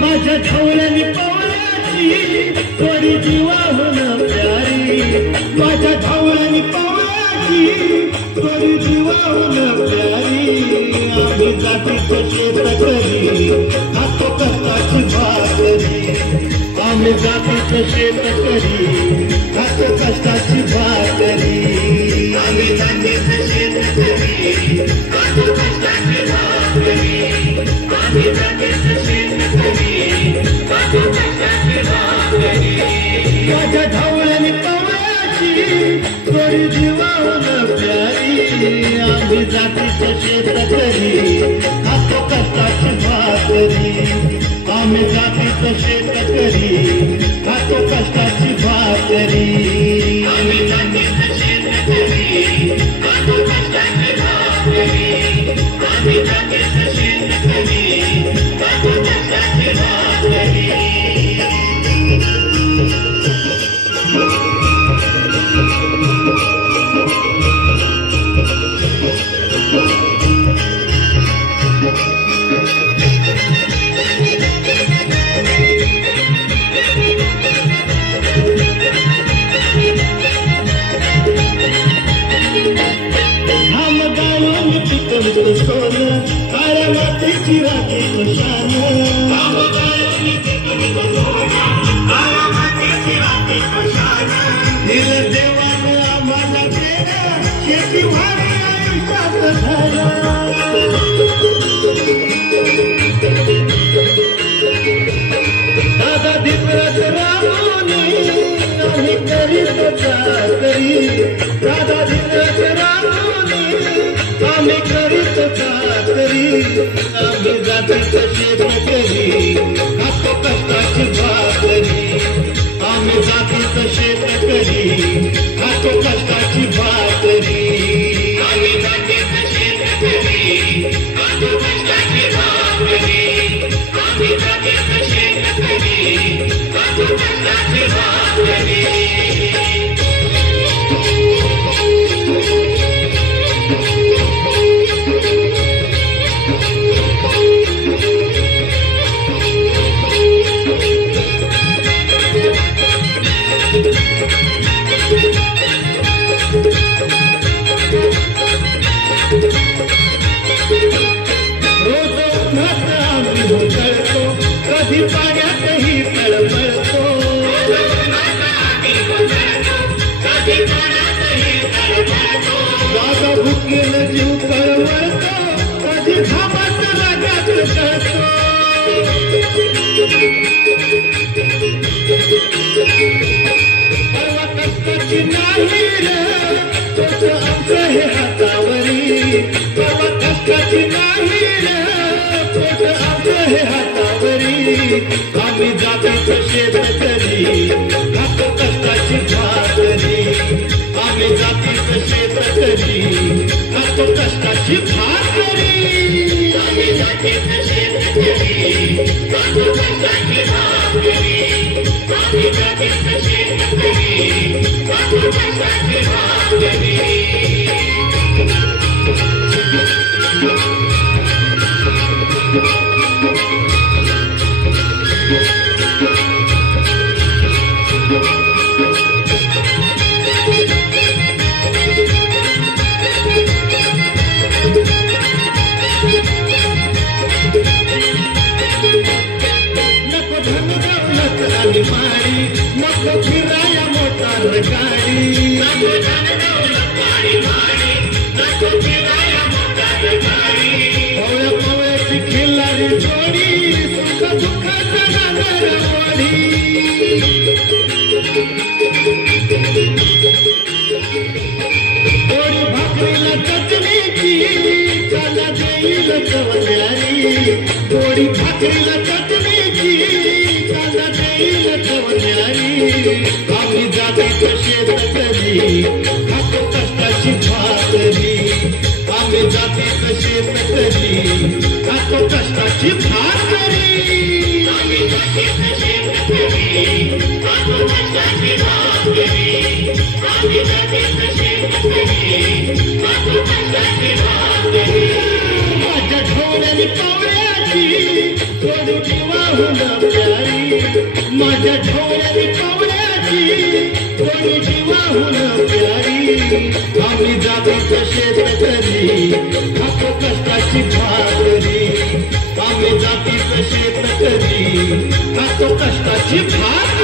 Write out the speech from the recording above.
माझ्या ढवळ्यानी पवळ्याची थोडी जीवाहून प्यारी, माझ्या ढवळ्यानी पवळ्याची थोडी जीवाहून प्यारी. आम्ही जातीचं शेतकरी खातो कष्टाची भाकरी, आम्ही जातीचं शेतकरी खातो कष्टाची भाकरी. आम्ही जातीचं शेतकरी खातो कष्टाची भाकरी, आम्ही जातीचं शेतकरी खातो कष्टाची भाकरी. माझ्या ढवळ्यानी पवळ्याची थोडी जीवाहून प्यारी, आम्ही जातीचं शेतकरी खातो कष्टाची भाकरी, आम्ही जातीचं शेतकरी खातो कष्टाची भाकरी. आम्ही जातीचं शेतकरी खातो कष्टाची भाकरी, आम्ही जातीचं शेतकरी खातो कष्टाची भाकरी. सोनं काळ्या मातीची राखी शान, दिलं देवानं आम्हाला केलं शेती वारी आयुष्यात झालं. दादा दिवस रामोनी आम्ही करीत चाकरी, दादा दिवस रामोनी आम्ही करीत चाकरी. आम्ही जातीचं शेतकरी खातो कष्टाची भाकरी, आम्ही जातीचं शेतकरी खातो कष्टाची भाकरी. आम्ही जातीचं शेतकरी खातो कष्टाची भाकरी, आम्ही जातीचं शेतकरी खातो कष्टाची भाकरी. कधी पाण्यातही तळमळतो, दादा भुकेनं जीव तळमळतो, कधी घामात रागात तळतो. परवा कष्टाची नाही रे तोच आमचं हे हातावरी, परवा कष्टाची नाही रे तोच आमचं हे हातावरी. आम्ही जातीचं शेतकरी खातो कष्टाची भाकरी, आम्ही जातीचं शेतकरी खातो कष्टाची भाकरी. आम्ही जातीचं शेतकरी खातो कष्टाची भाकरी, आम्ही जातीचं शेतकरी खातो कष्टाची भाकरी. नको फिराया मोटार गाडी, पवळ्या पवळ्याची खिल्लारी जोडी, सुख दुःखाचा नागरवाडी. पोळी भाकरीला चटणीची चाला देईल चवल्यारी, पोळी भाकरीला चटणीची चाला देईल येईल कवन्यारी आम्ही जातीत शेतकरी खातो कष्टाची भाकरी आम्ही जातीत शेतकरी खातो कष्टाची भाकरी आम्ही जातीत शेतकरी खातो कष्टाची भाकरी आम्ही जातीत शेतकरी खातो कष्टाची भाकरी माझ्या ढोऱ्यानी पावड्याची सोडून वाहून प्यारी माझ्या ढोऱ्यानी पावड्याची सोडून वाहून प्यारी आम्ही जातीत शेतकरी खातो कष्टाची भाकरी आम्ही जातीत शेतकरी खातो कष्टाची भाकरी